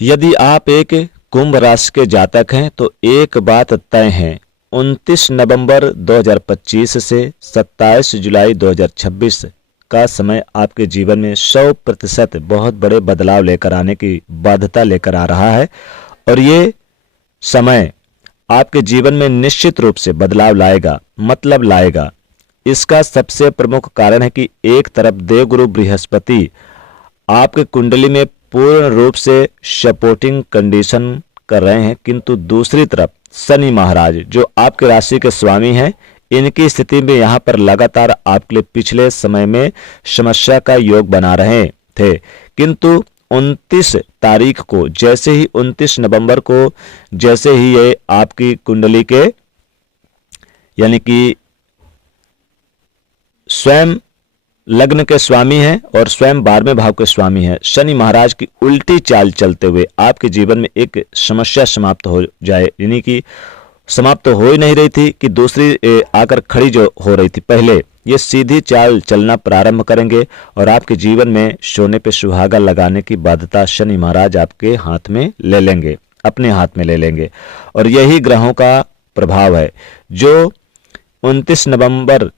यदि आप एक कुंभ राशि के जातक हैं तो एक बात तय है, 29 नवंबर 2025 से 27 जुलाई 2026 का समय आपके जीवन में 100% बहुत बड़े बदलाव लेकर आने की बाध्यता लेकर आ रहा है। और ये समय आपके जीवन में निश्चित रूप से बदलाव लाएगा, मतलब लाएगा। इसका सबसे प्रमुख कारण है कि एक तरफ देवगुरु बृहस्पति आपके कुंडली में पूर्ण रूप से सपोर्टिंग कंडीशन कर रहे हैं, किंतु दूसरी तरफ शनि महाराज जो आपके राशि के स्वामी हैं, इनकी स्थिति में यहाँ पर लगातार आपके लिए पिछले समय में समस्या का योग बना रहे थे। किंतु 29 तारीख को, जैसे ही 29 नवंबर को जैसे ही ये आपकी कुंडली के यानी कि स्वयं लग्न के स्वामी हैं और स्वयं 12वें भाव के स्वामी हैं, शनि महाराज की उल्टी चाल चलते हुए आपके जीवन में एक समस्या समाप्त हो जाए, यानी कि समाप्त तो हो ही नहीं रही थी कि दूसरी आकर खड़ी जो हो रही थी, पहले ये सीधी चाल चलना प्रारंभ करेंगे और आपके जीवन में सोने पे सुहागा लगाने की बाध्यता शनि महाराज आपके हाथ में ले लेंगे, अपने हाथ में ले लेंगे। और यही ग्रहों का प्रभाव है जो 29 नवंबर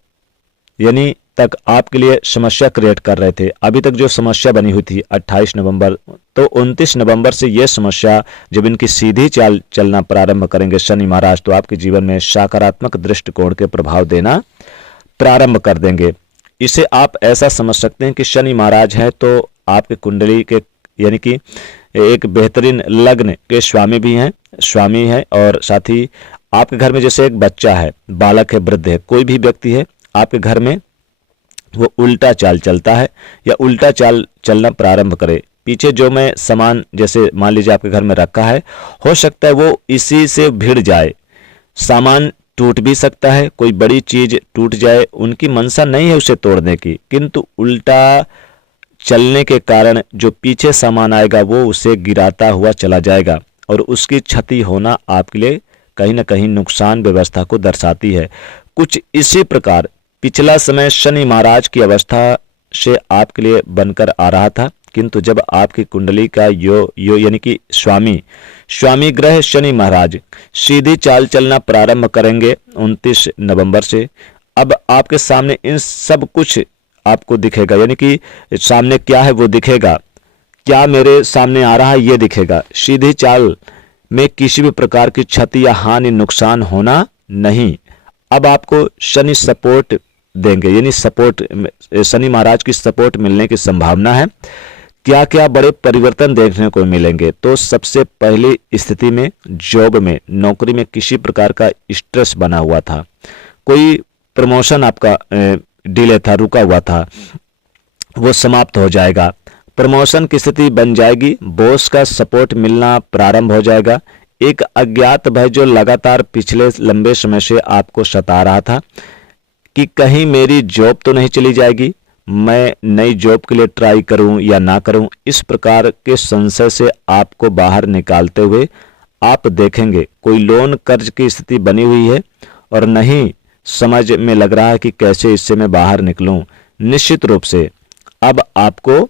यानी तक आपके लिए समस्या क्रिएट कर रहे थे। अभी तक जो समस्या बनी हुई थी 28 नवंबर, तो 29 नवंबर से यह समस्या जब इनकी सीधी चाल चलना प्रारंभ करेंगे शनि महाराज, तो आपके जीवन में सकारात्मक दृष्टिकोण के प्रभाव देना प्रारंभ कर देंगे। इसे आप ऐसा समझ सकते हैं कि शनि महाराज है तो आपके कुंडली के यानी कि एक बेहतरीन लग्न के स्वामी भी हैं, स्वामी है, और साथ ही आपके घर में जैसे एक बच्चा है, बालक है, वृद्ध है, कोई भी व्यक्ति है आपके घर में, वो उल्टा चाल चलता है या उल्टा चाल चलना प्रारंभ करे, पीछे जो मैं सामान जैसे मान लीजिए आपके घर में रखा है, हो सकता है वो इसी से भिड़ जाए, सामान टूट भी सकता है, कोई बड़ी चीज टूट जाए, उनकी मंशा नहीं है उसे तोड़ने की, किंतु उल्टा चलने के कारण जो पीछे सामान आएगा वो उसे गिराता हुआ चला जाएगा और उसकी क्षति होना आपके लिए कहीं ना कहीं नुकसान व्यवस्था को दर्शाती है। कुछ इसी प्रकार पिछला समय शनि महाराज की अवस्था से आपके लिए बनकर आ रहा था, किंतु जब आपकी कुंडली का यो यानी कि स्वामी ग्रह शनि महाराज सीधी चाल चलना प्रारंभ करेंगे 29 नवंबर से, अब आपके सामने इन सब कुछ आपको दिखेगा, यानी कि सामने क्या है वो दिखेगा, क्या मेरे सामने आ रहा है ये दिखेगा। सीधी चाल में किसी भी प्रकार की क्षति या हानि नुकसान होना नहीं। अब आपको शनि सपोर्ट देंगे, यानी सपोर्ट, शनि महाराज की सपोर्ट मिलने की संभावना है। क्या क्या बड़े परिवर्तन देखने को मिलेंगे, तो सबसे पहली स्थिति में जॉब में, नौकरी में किसी प्रकार का स्ट्रेस बना हुआ था, कोई प्रमोशन आपका डिले था, रुका हुआ था, वो समाप्त हो जाएगा, प्रमोशन की स्थिति बन जाएगी, बॉस का सपोर्ट मिलना प्रारंभ हो जाएगा। एक अज्ञात भय जो लगातार पिछले लंबे समय से आपको सता रहा था कि कहीं मेरी जॉब तो नहीं चली जाएगी, मैं नई जॉब के लिए ट्राई करूं या ना करूं, इस प्रकार के संशय से आपको बाहर निकालते हुए आप देखेंगे कोई लोन कर्ज की स्थिति बनी हुई है और नहीं समझ में लग रहा है कि कैसे इससे मैं बाहर निकलूं। निश्चित रूप से अब आपको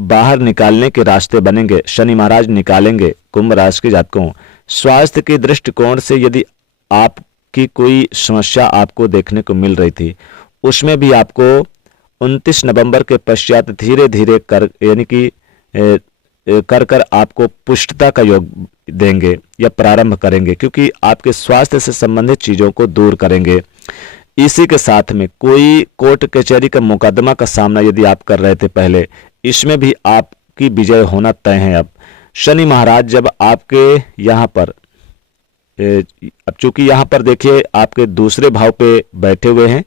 बाहर निकालने के रास्ते बनेंगे, शनि महाराज निकालेंगे कुंभ राशि के जातकों। स्वास्थ्य के दृष्टिकोण से यदि आपकी कोई समस्या आपको देखने को मिल रही थी, उसमें भी आपको 29 नवंबर के पश्चात धीरे धीरे कर यानी कि कर आपको पुष्टता का योग देंगे या प्रारंभ करेंगे, क्योंकि आपके स्वास्थ्य से संबंधित चीजों को दूर करेंगे। इसी के साथ में कोई कोर्ट कचहरी का मुकदमा का सामना यदि आप कर रहे थे पहले, इसमें भी आपकी विजय होना तय है। अब शनि महाराज जब आपके यहाँ पर अब चूंकि यहाँ पर देखिए आपके दूसरे भाव पे बैठे हुए हैं,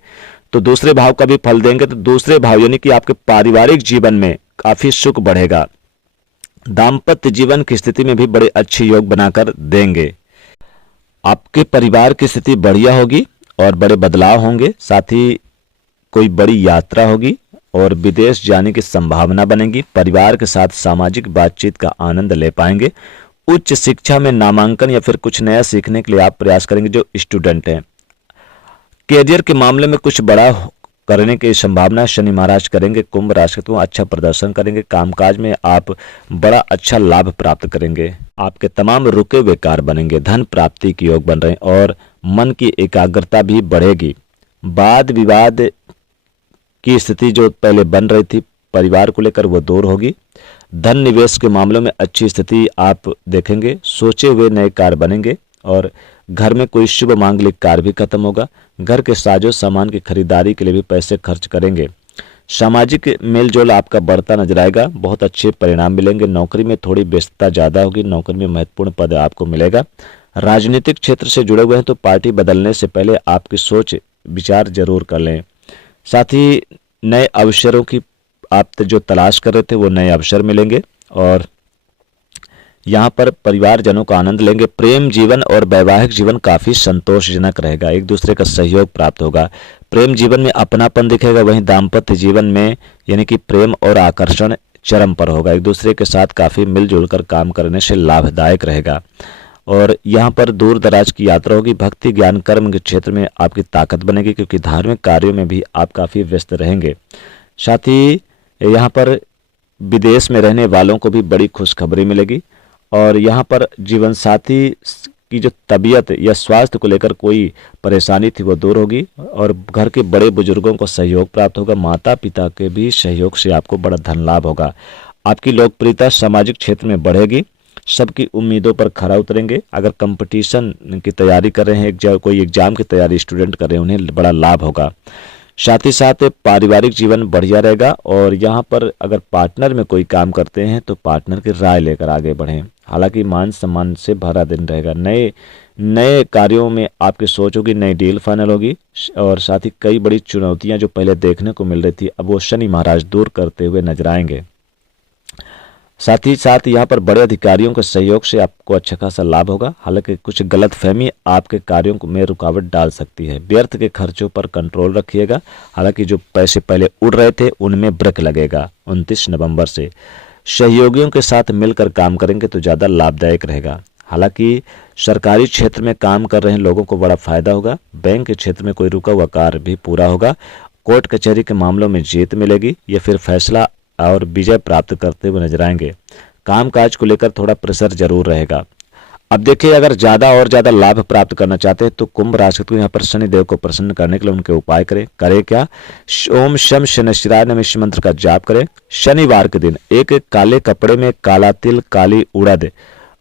तो दूसरे भाव का भी फल देंगे, तो दूसरे भाव यानी कि आपके पारिवारिक जीवन में काफी सुख बढ़ेगा, दाम्पत्य जीवन की स्थिति में भी बड़े अच्छे योग बनाकर देंगे। आपके परिवार की स्थिति बढ़िया होगी और बड़े बदलाव होंगे, साथ ही कोई बड़ी यात्रा होगी और विदेश जाने की संभावना बनेगी। परिवार के साथ सामाजिक बातचीत का आनंद ले पाएंगे। उच्च शिक्षा में नामांकन या फिर कुछ नया सीखने के लिए आप प्रयास करेंगे जो स्टूडेंट हैं। कैरियर के मामले में कुछ बड़ा करने की संभावना शनि महाराज करेंगे। कुंभ राशि को अच्छा प्रदर्शन करेंगे। कामकाज में आप बड़ा अच्छा लाभ प्राप्त करेंगे। आपके तमाम रुके हुए कार्य बनेंगे। धन प्राप्ति के योग बन रहे हैं और मन की एकाग्रता भी बढ़ेगी। वाद विवाद की स्थिति जो पहले बन रही थी परिवार को लेकर वो दूर होगी। धन निवेश के मामलों में अच्छी स्थिति आप देखेंगे। सोचे हुए नए कार्य बनेंगे और घर में कोई शुभ मांगलिक कार्य भी खत्म होगा। घर के साजो सामान की खरीदारी के लिए भी पैसे खर्च करेंगे। सामाजिक मेलजोल आपका बढ़ता नजर आएगा। बहुत अच्छे परिणाम मिलेंगे। नौकरी में थोड़ी व्यस्तता ज़्यादा होगी। नौकरी में महत्वपूर्ण पद आपको मिलेगा। राजनीतिक क्षेत्र से जुड़े हुए हैं तो पार्टी बदलने से पहले आपकी सोच विचार जरूर कर लें। साथ ही नए अवसरों की आप जो तलाश कर रहे थे वो नए अवसर मिलेंगे और यहाँ पर परिवारजनों का आनंद लेंगे। प्रेम जीवन और वैवाहिक जीवन काफी संतोषजनक रहेगा। एक दूसरे का सहयोग प्राप्त होगा। प्रेम जीवन में अपनापन दिखेगा। वहीं दाम्पत्य जीवन में यानी कि प्रेम और आकर्षण चरम पर होगा। एक दूसरे के साथ काफी मिलजुल कर काम करने से लाभदायक रहेगा और यहाँ पर दूर दराज की यात्रा होगी। भक्ति ज्ञान कर्म के क्षेत्र में आपकी ताकत बनेगी क्योंकि धार्मिक कार्यों में भी आप काफी व्यस्त रहेंगे। साथ ही यहाँ पर विदेश में रहने वालों को भी बड़ी खुशखबरी मिलेगी और यहाँ पर जीवन साथी की जो तबीयत या स्वास्थ्य को लेकर कोई परेशानी थी वो दूर होगी और घर के बड़े बुजुर्गों को सहयोग प्राप्त होगा। माता पिता के भी सहयोग से आपको बड़ा धन लाभ होगा। आपकी लोकप्रियता सामाजिक क्षेत्र में बढ़ेगी। सबकी उम्मीदों पर खरा उतरेंगे। अगर कंपटीशन की तैयारी कर रहे हैं, कोई एग्जाम की तैयारी स्टूडेंट कर रहे हैं, उन्हें बड़ा लाभ होगा। साथ ही साथ पारिवारिक जीवन बढ़िया रहेगा और यहाँ पर अगर पार्टनर में कोई काम करते हैं तो पार्टनर की राय लेकर आगे बढ़ें। हालांकि मान सम्मान से भरा दिन रहेगा। नए नए कार्यों में आपकी सोच होगी। नई डील फाइनल होगी और साथ ही कई बड़ी चुनौतियां जो पहले देखने को मिल रही थी अब वो शनि महाराज दूर करते हुए नजर आएंगे। साथ ही साथ यहाँ पर बड़े अधिकारियों के सहयोग से आपको अच्छा खासा लाभ होगा। हालांकि कुछ गलतफहमी आपके कार्यों में रुकावट डाल सकती है। व्यर्थ के खर्चों पर कंट्रोल रखिएगा। हालांकि जो पैसे पहले उड़ रहे थे उनमें ब्रेक लगेगा। 29 नवंबर से सहयोगियों के साथ मिलकर काम करेंगे तो ज़्यादा लाभदायक रहेगा। हालांकि सरकारी क्षेत्र में काम कर रहे लोगों को बड़ा फायदा होगा। बैंक के क्षेत्र में कोई रुका हुआ कार्य भी पूरा होगा। कोर्ट कचहरी के मामलों में जीत मिलेगी या फिर फैसला और विजय प्राप्त करते हुए नजर आएंगे। कामकाज को लेकर थोड़ा प्रेशर जरूर रहेगा। अब देखिए अगर ज़्यादा और ज़्यादा लाभ प्राप्त करना चाहते हैं तो कुंभ राशि को यहाँ पर शनिदेव को प्रसन्न करने के लिए उनके उपाय करें क्या? ओम शम शनिश्चराय नमः इस मंत्र का जाप करें। शनिवार के दिन एक काले कपड़े में काला तिल काली उड़द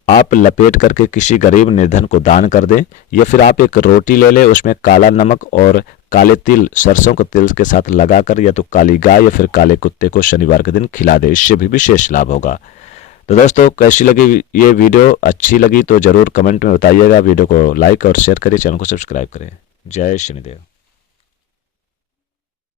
आप लपेट करके किसी गरीब निर्धन को दान कर दें या फिर आप एक रोटी ले लें, उसमें काला नमक और काले तिल सरसों के तिल के साथ लगाकर या तो काली गाय या फिर काले कुत्ते को शनिवार के दिन खिला दें। इससे भी विशेष लाभ होगा। तो दोस्तों कैसी लगी ये वीडियो? अच्छी लगी तो जरूर कमेंट में बताइएगा। वीडियो को लाइक और शेयर करिए। चैनल को सब्सक्राइब करें। जय शनिदेव।